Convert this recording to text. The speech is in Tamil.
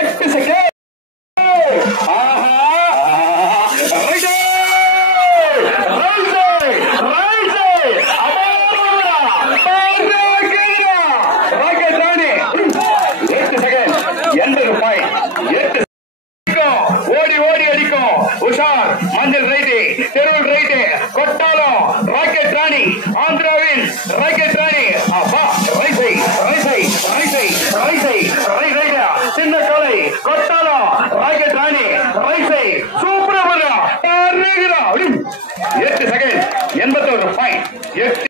8 செகண்ட். ஓடி ஓடி அடிக்கும் உஷார். மஞ்சள் ரைட்டு, தெருவில் ரைட்டு, கொட்டாலம் ராக்கெட் ராணி, ஆந்திராவின் ராக்கெட் ராணி. அப்பா ரைசை ரைசை ரைசை ரைசை ரைசைடா சின்ன காலை கொட்டாலம் ராக்கெட் ராணி ரைசை சூப்பரா 8 செகண்ட் 81 பாயிண்ட்.